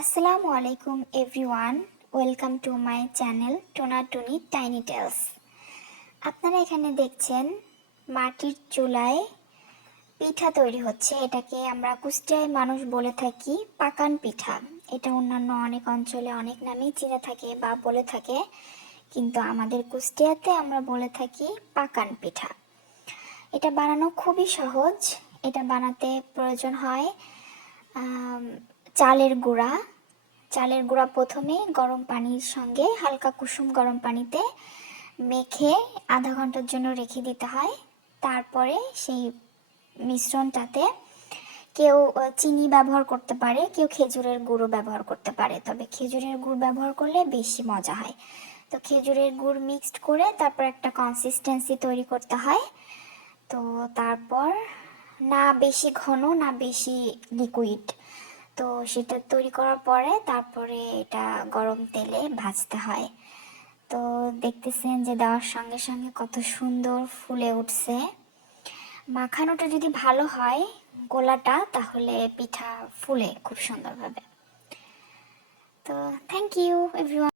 আসসালামু আলাইকুম everyone, welcome to my channel Tonatuni tiny tales. আপনারা এখানে দেখছেন মাটির চুলায় পিঠা তৈরি হচ্ছে। এটাকে আমরা কুষ্টিয়ায় মানুষ বলে থাকি পাকান পিঠা। এটা অন্যান্য অনেক অঞ্চলে অনেক নামেই চিনে থাকে বা বলে থাকে, কিন্তু আমাদের কুষ্টিয়াতে আমরা বলে থাকি পাকান পিঠা। এটা বানানো খুবই সহজ। এটা বানাতে প্রয়োজন হয় চালের গুঁড়া প্রথমে গরম পানির সঙ্গে হালকা কুসুম গরম পানিতে মেখে আধা ঘন্টার জন্য রেখে দিতে হয়। তারপরে সেই মিশ্রণটাতে কেউ চিনি ব্যবহার করতে পারে, কেউ খেজুরের গুঁড়ো ব্যবহার করতে পারে, তবে খেজুরের গুড় ব্যবহার করলে বেশি মজা হয়। তো খেজুরের গুড় মিক্সড করে তারপর একটা কনসিস্টেন্সি তৈরি করতে হয়। তো তারপর না বেশি ঘন না বেশি লিকুইড, তো সেটা তৈরি করার পরে তারপরে এটা গরম তেলে ভাজতে হয়। তো দেখতেছেন যে দেওয়ার সঙ্গে সঙ্গে কত সুন্দর ফুলে উঠছে। মাখানোটা যদি ভালো হয় গোলাটা, তাহলে পিঠা ফুলে খুব সুন্দরভাবে। তো থ্যাংক ইউ এভরিওয়ান।